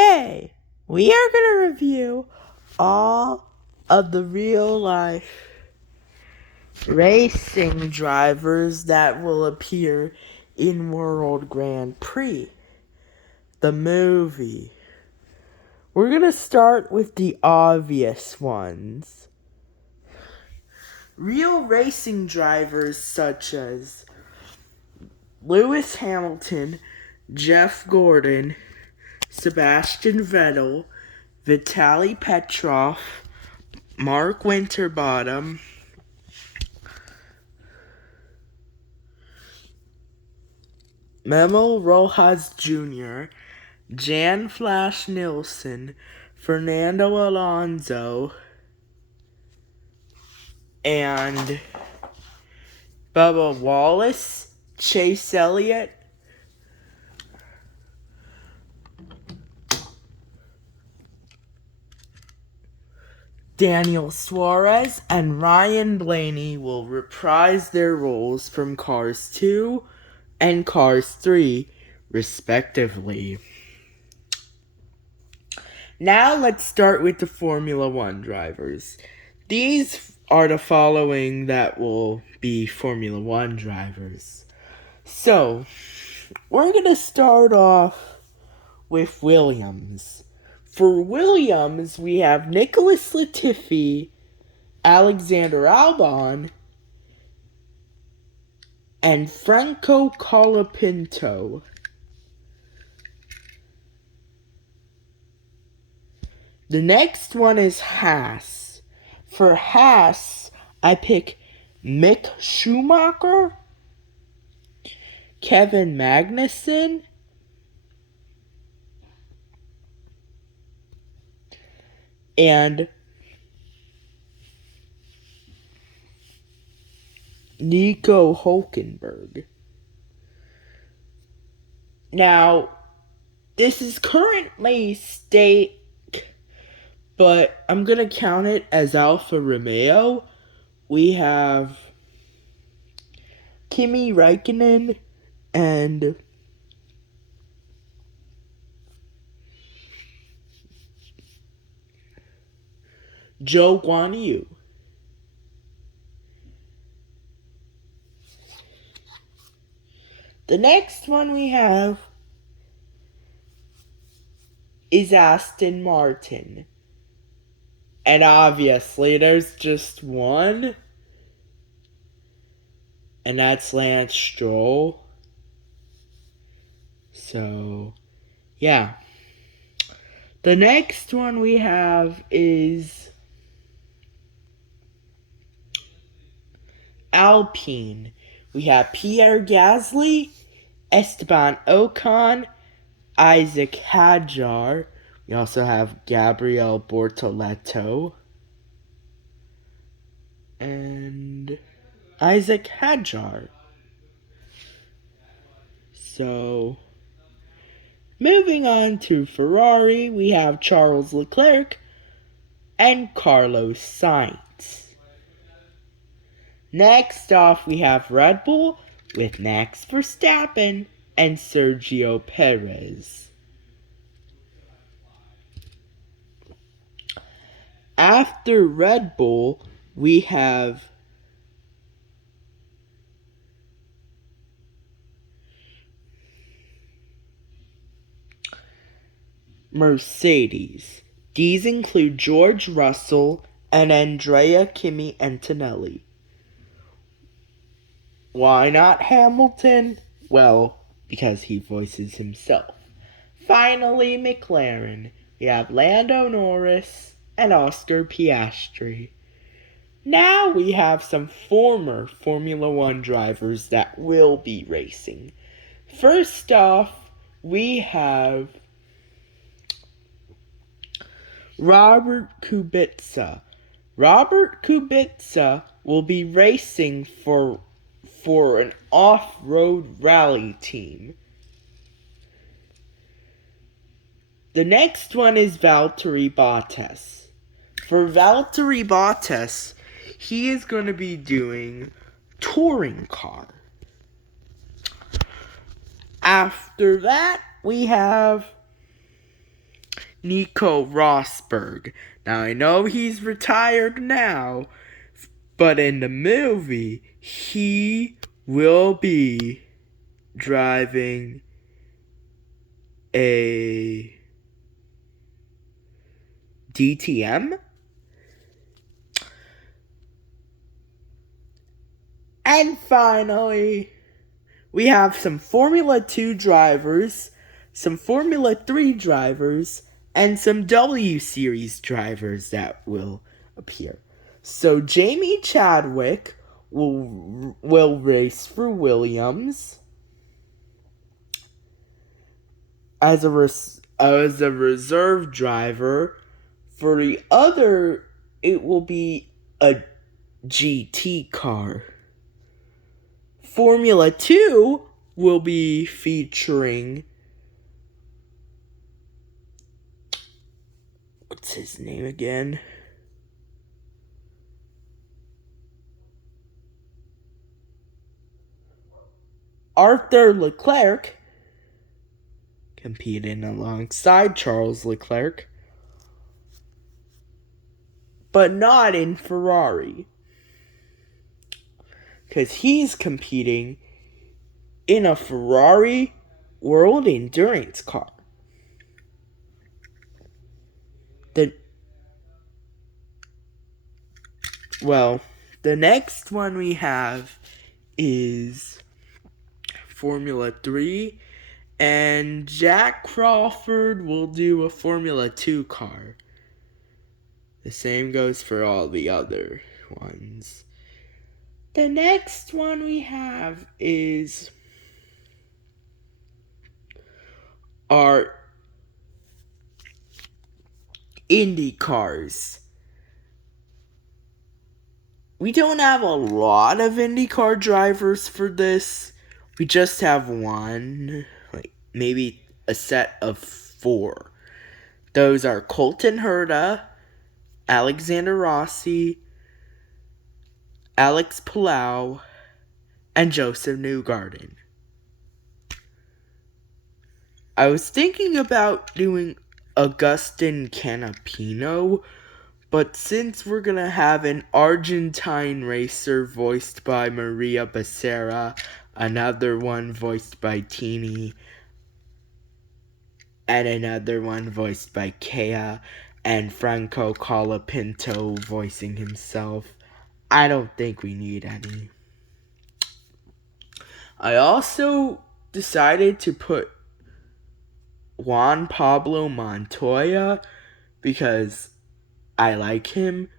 Today, we are going to review all of the real life racing drivers that will appear in World Grand Prix, the movie. We're going to start with the obvious ones. Real racing drivers such as Lewis Hamilton, Jeff Gordon, Sebastian Vettel, Vitaly Petrov, Mark Winterbottom, Memo Rojas Jr., Jan Flash Nilsson, Fernando Alonso, and Bubba Wallace, Chase Elliott, Daniel Suarez, and Ryan Blaney will reprise their roles from Cars 2 and Cars 3, respectively. Now let's start with the Formula One drivers. These are the following that will be Formula One drivers. So, we're going to start off with Williams. For Williams, we have Nicholas Latifi, Alexander Albon, and Franco Colapinto. The next one is Haas. For Haas, I pick Mick Schumacher, Kevin Magnussen, and Nico Hulkenberg. Now, this is currently state, but I'm going to count it as Alfa Romeo. We have Kimi Räikkönen and Zhou Guanyu. The next one we have is Aston Martin. And obviously, there's just one. And that's Lance Stroll. So, yeah. The next one we have is Alpine. We have Pierre Gasly, Esteban Ocon, Isaac Hadjar. We also have Gabriel Bortoleto and Isaac Hadjar. So, moving on to Ferrari, we have Charles Leclerc and Carlos Sainz. Next off, we have Red Bull with Max Verstappen and Sergio Perez. After Red Bull, we have Mercedes. These include George Russell and Andrea Kimi Antonelli. Why not Hamilton? Well, because he voices himself. Finally, McLaren. We have Lando Norris and Oscar Piastri. Now we have some former Formula One drivers that will be racing. First off, we have Robert Kubica. Robert Kubica will be racing for an off-road rally team. The next one is Valtteri Bottas. For Valtteri Bottas, he is going to be doing touring car. After that, we have Nico Rosberg. Now, I know he's retired now, but in the movie, he will be driving a DTM. And finally, we have some Formula 2 drivers, some Formula 3 drivers, and some W Series drivers that will appear. So Jamie Chadwick will race for Williams as a reserve driver. For the other, it will be a GT car. Formula 2 will be featuring, what's his name again? Arthur Leclerc, competing alongside Charles Leclerc, but not in Ferrari, because he's competing in a Ferrari World Endurance car. The next one we have is Formula 3, and Jack Crawford will do a Formula 2 car. The same goes for all the other ones. The next one we have is our Indy cars. We don't have a lot of IndyCar drivers for this. We just have one, like maybe a set of 4. Those are Colton Herta, Alexander Rossi, Alex Palou, and Joseph Newgarden. I was thinking about doing Agustin Canapino, but since we're gonna have an Argentine racer voiced by Maria Becerra, another one voiced by Tini, and another one voiced by Kea, and Franco Colapinto voicing himself, I don't think we need any. I also decided to put Juan Pablo Montoya because I like him,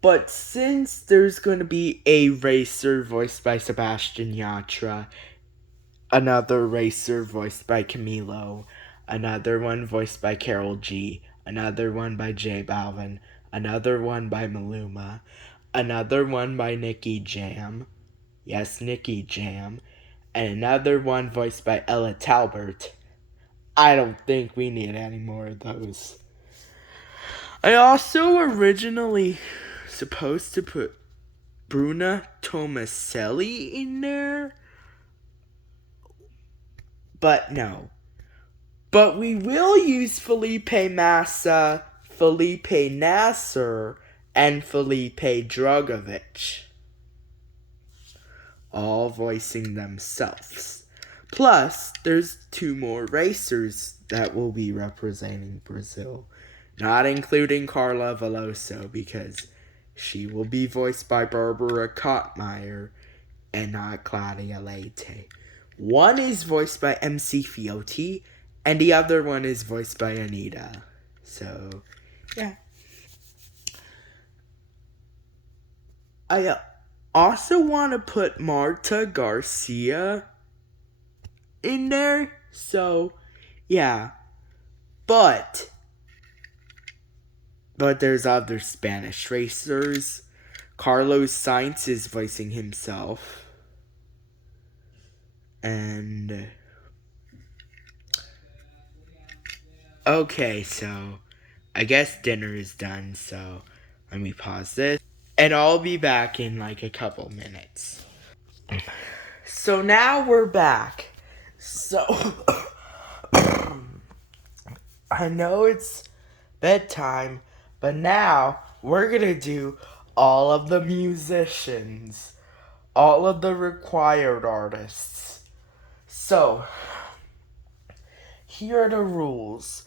but since there's going to be a racer voiced by Sebastian Yatra, another racer voiced by Camilo, another one voiced by Carol G, another one by J Balvin, another one by Maluma, another one by Nicky Jam, yes, Nicky Jam, and another one voiced by Ella Talbert, I don't think we need any more of those. I also originally supposed to put Bruna Tomaselli in there, but no. But we will use Felipe Massa, Felipe Nasser, and Felipe Drugovich, all voicing themselves. Plus, there's 2 more racers that will be representing Brazil, not including Carla Veloso, because she will be voiced by Barbara Kottmeyer and not Claudia Leite. One is voiced by MC Fioti, and the other one is voiced by Anita. So, yeah. I also want to put Marta Garcia in there. So, yeah. But there's other Spanish racers. Carlos Sainz is voicing himself. And okay, so I guess dinner is done, so let me pause this. And I'll be back in like a couple minutes. So now we're back. So I know it's bedtime, but now we're gonna do all of the musicians, all of the required artists. So, here are the rules.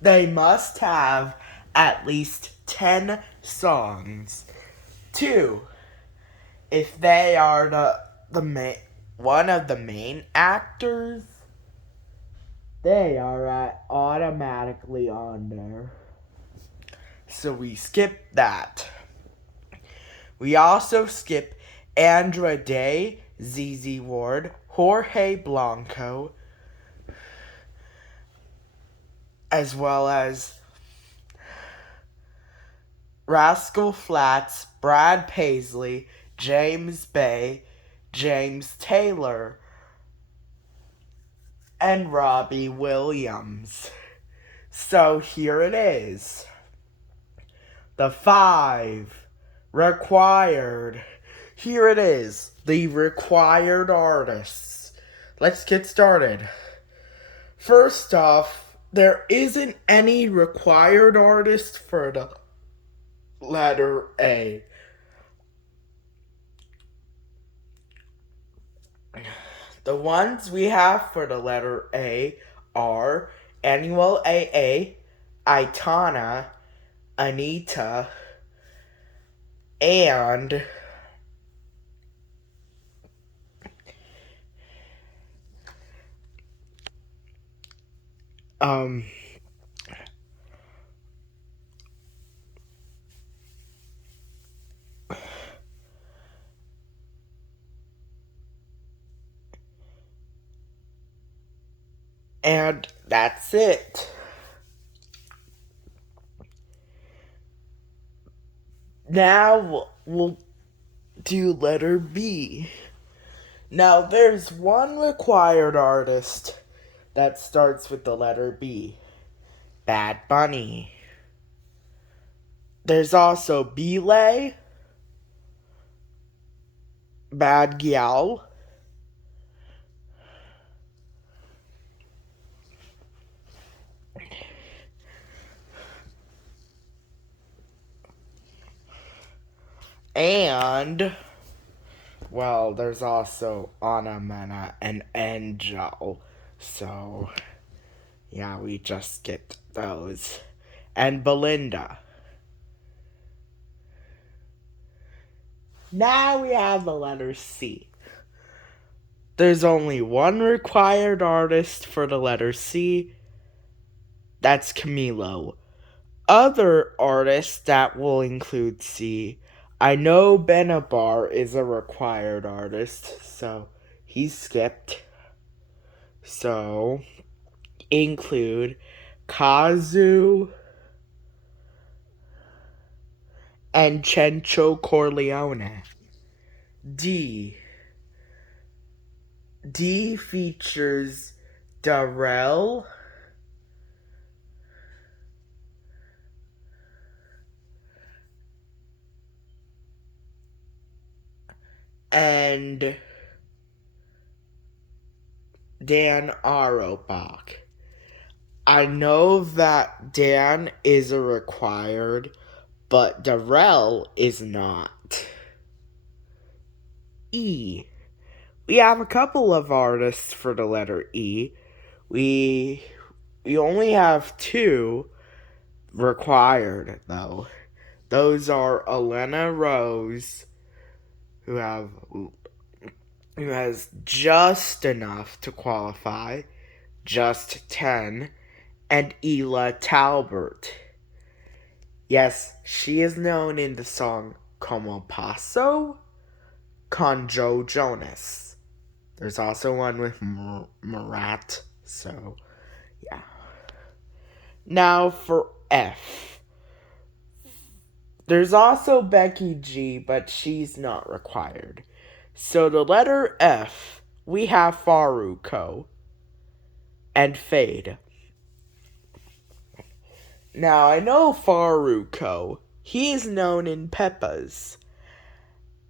They must have at least 10 songs. 2, if they are one of the main actors, they are automatically on there. So we skip that. We also skip Andra Day, ZZ Ward, Jorge Blanco, as well as Rascal Flatts, Brad Paisley, James Bay, James Taylor, and Robbie Williams. So here it is. The 5 required. Here it is. The required artists. Let's get started. First off, there isn't any required artist for the letter A. The ones we have for the letter A are Annual AA, Aitana, Anita, and and that's it. Now we'll do letter B. Now there's one required artist that starts with the letter B. Bad Bunny. There's also Belay, Bad Gyal, and, well, there's also Ana Mena and Angel. So, yeah, we just skipped those. And Belinda. Now we have the letter C. There's only one required artist for the letter C. That's Camilo. Other artists that will include C. I know Benabar is a required artist, so he's skipped. So, include Kazu and Chencho Corleone. D features Darrell, and Dan Auerbach. I know that Dan is a required, but Darrell is not. E. We have a couple of artists for the letter E. We only have 2 required, though. Those are Elena Rose, who has just enough to qualify, just 10, and Ela Talbert. Yes, she is known in the song Como Paso con Joe Jonas. There's also one with Murat, so yeah. Now for F. There's also Becky G, but she's not required. So the letter F, we have Farruko and Fade. Now I know Farruko. He is known in Peppa's.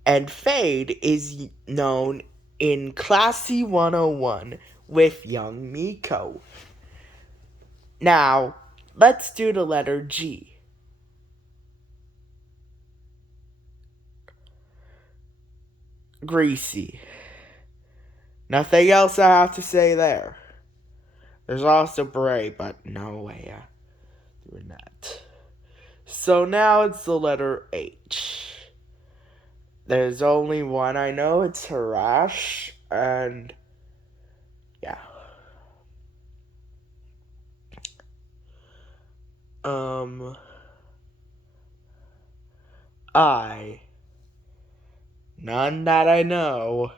And Fade is known in Classy 101 with Young Miko. Now, let's do the letter G. Greasy. Nothing else I have to say there. There's also Bray, but no way doing that. So now it's the letter H. There's only one I know, it's Harash, and yeah. I. None that I know.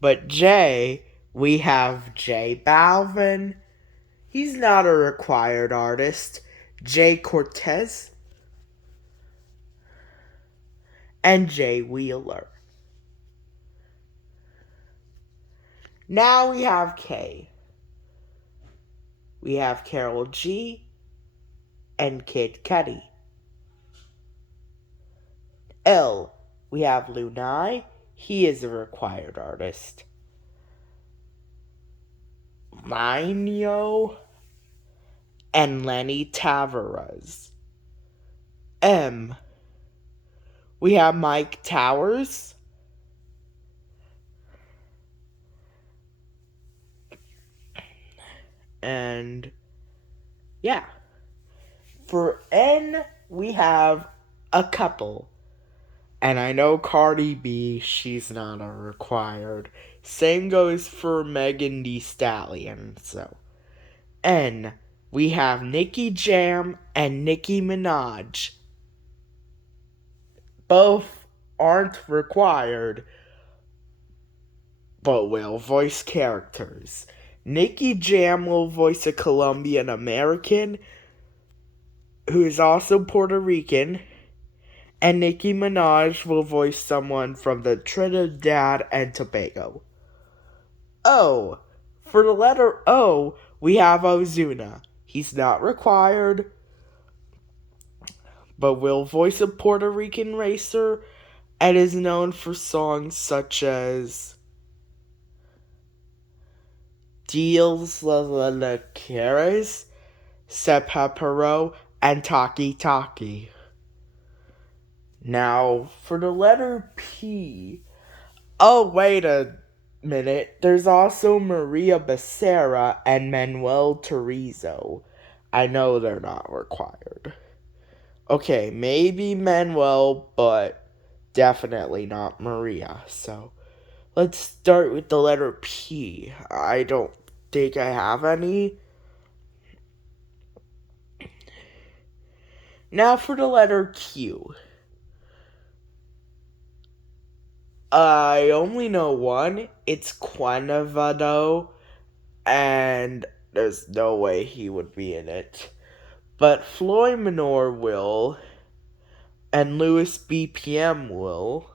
But J, we have J Balvin. He's not a required artist. Jay Cortez. And Jay Wheeler. Now we have K. We have Carol G and Kid Cudi. L. We have Lunai. He is a required artist. Mineo and Lenny Tavares. M. We have Mike Towers. And yeah. For N, we have a couple. And I know Cardi B, she's not a required. Same goes for Megan Thee Stallion. So, N, we have Nicki Jam and Nicki Minaj. Both aren't required, but will voice characters. Nicki Jam will voice a Colombian American who is also Puerto Rican, and Nicki Minaj will voice someone from the Trinidad and Tobago. O. For the letter O, we have Ozuna. He's not required, but will voice a Puerto Rican racer and is known for songs such as Dios la Quieres, Sepapero, and Taki Taki. Now, for the letter P. Oh, wait a minute. There's also Maria Becerra and Manuel Turizo. I know they're not required. Okay, maybe Manuel, but definitely not Maria. So, let's start with the letter P. I don't think I have any. Now for the letter Q. I only know one. It's Quennevado, and there's no way he would be in it. But Floyd Manor will, and Louis BPM will.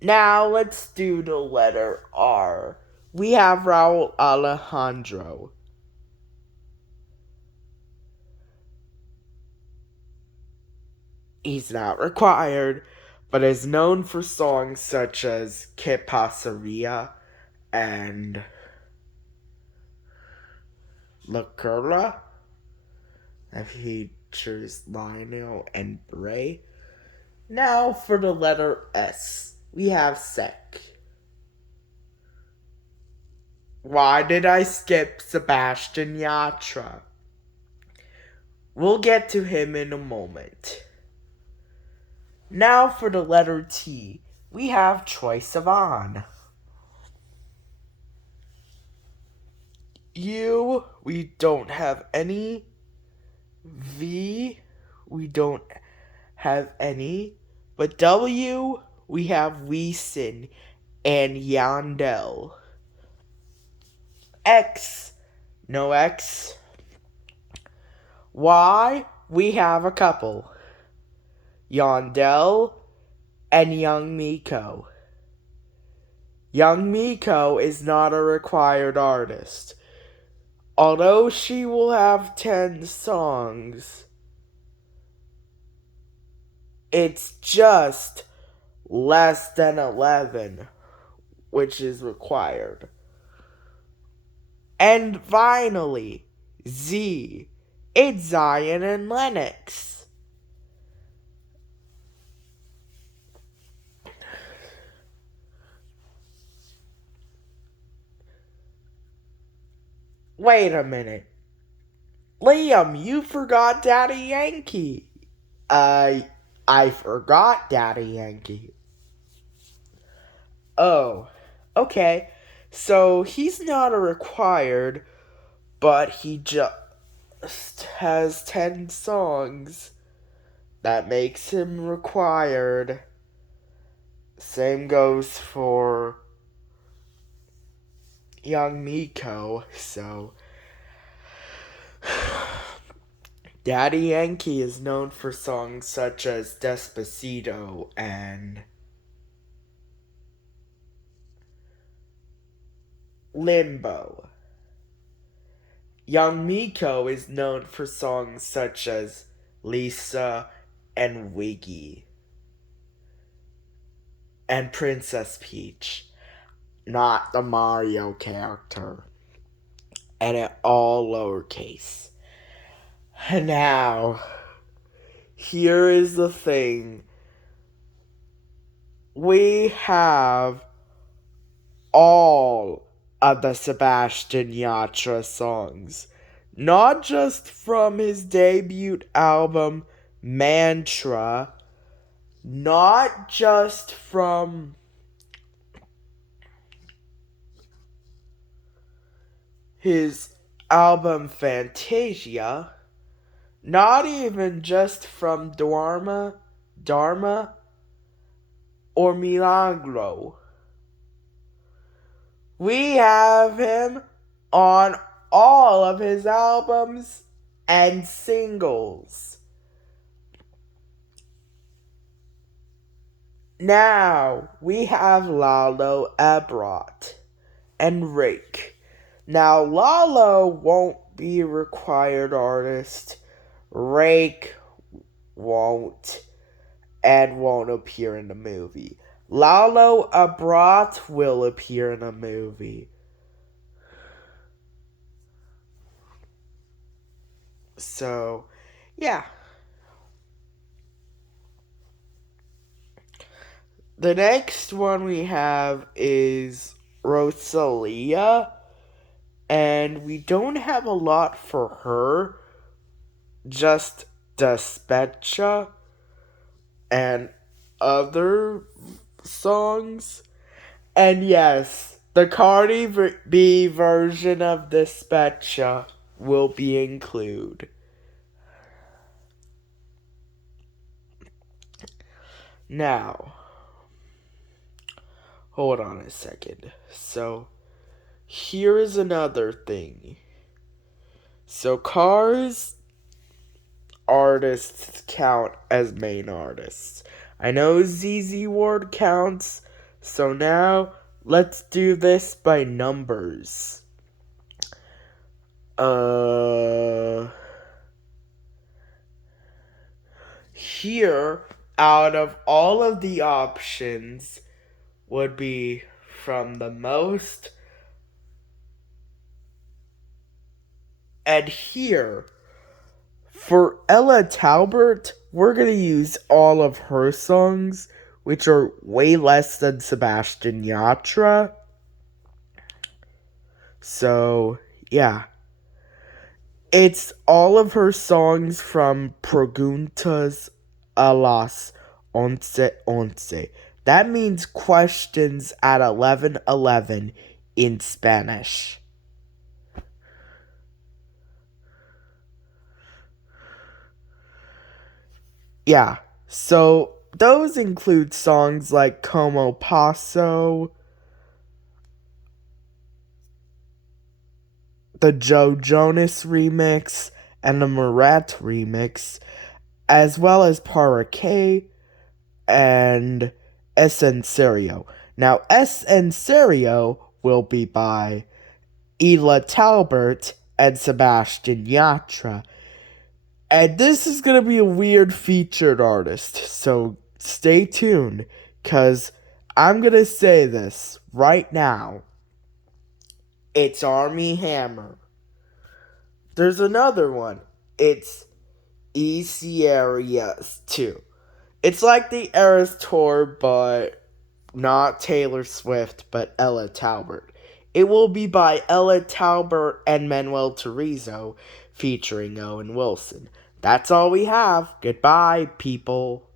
Now let's do the letter R. We have Raul Alejandro. He's not required, but is known for songs such as Que Pasaria and La Curla, that features Lionel and Bray. Now for the letter S, we have Sek. Why did I skip Sebastian Yatra? We'll get to him in a moment. Now for the letter T, we have Troye Sivan. U, we don't have any. V, we don't have any. But W, we have Weeson and Yandel. X, no X. Y, we have a couple. Yandel and Young Miko. Young Miko is not a required artist. Although she will have 10 songs, it's just less than 11, which is required. And finally, Z. It's Zion and Lennox. Wait a minute. Liam, you forgot Daddy Yankee. I forgot Daddy Yankee. Oh, okay. So he's not a required, but he just has 10 songs. That makes him required. Same goes for Young Miko, so Daddy Yankee is known for songs such as Despacito and Limbo. Young Miko is known for songs such as Lisa and Wiggy and Princess Peach, not the Mario character, and it all lowercase. Now, here is the thing. We have all of the Sebastian Yatra songs, not just from his debut album Mantra, not just from his album Fantasia, not even just from Dharma, or Milagro. We have him on all of his albums and singles. Now, we have Lalo Ebrot and Rake. Now, Lalo won't be a required artist. Rake won't and won't appear in the movie. Lalo Ebrot will appear in a movie. So, yeah. The next one we have is Rosalia, and we don't have a lot for her, just Despecha and other songs. And yes, the Cardi B version of Despecha will be included. Now, hold on a second. So, here is another thing. So, Cars artists count as main artists. I know ZZ Ward counts, so now let's do this by numbers. Here, out of all of the options, would be from the most. And here, for Ella Talbert, we're going to use all of her songs, which are way less than Sebastian Yatra. So, yeah. It's all of her songs from Preguntas a las 11:11. That means questions at 11:11 in Spanish. Yeah, so those include songs like Como Paso, the Joe Jonas remix, and the Moret remix, as well as Para K and Es En Serio. Now, Es En Serio will be by Ella Talbert and Sebastian Yatra. And this is going to be a weird featured artist, so stay tuned, because I'm going to say this right now. It's Army Hammer. There's another one. It's Eras 2. It's like the Eras Tour, but not Taylor Swift, but Ella Talbert. It will be by Ella Talbert and Manuel Turizo, featuring Owen Wilson. That's all we have. Goodbye, people.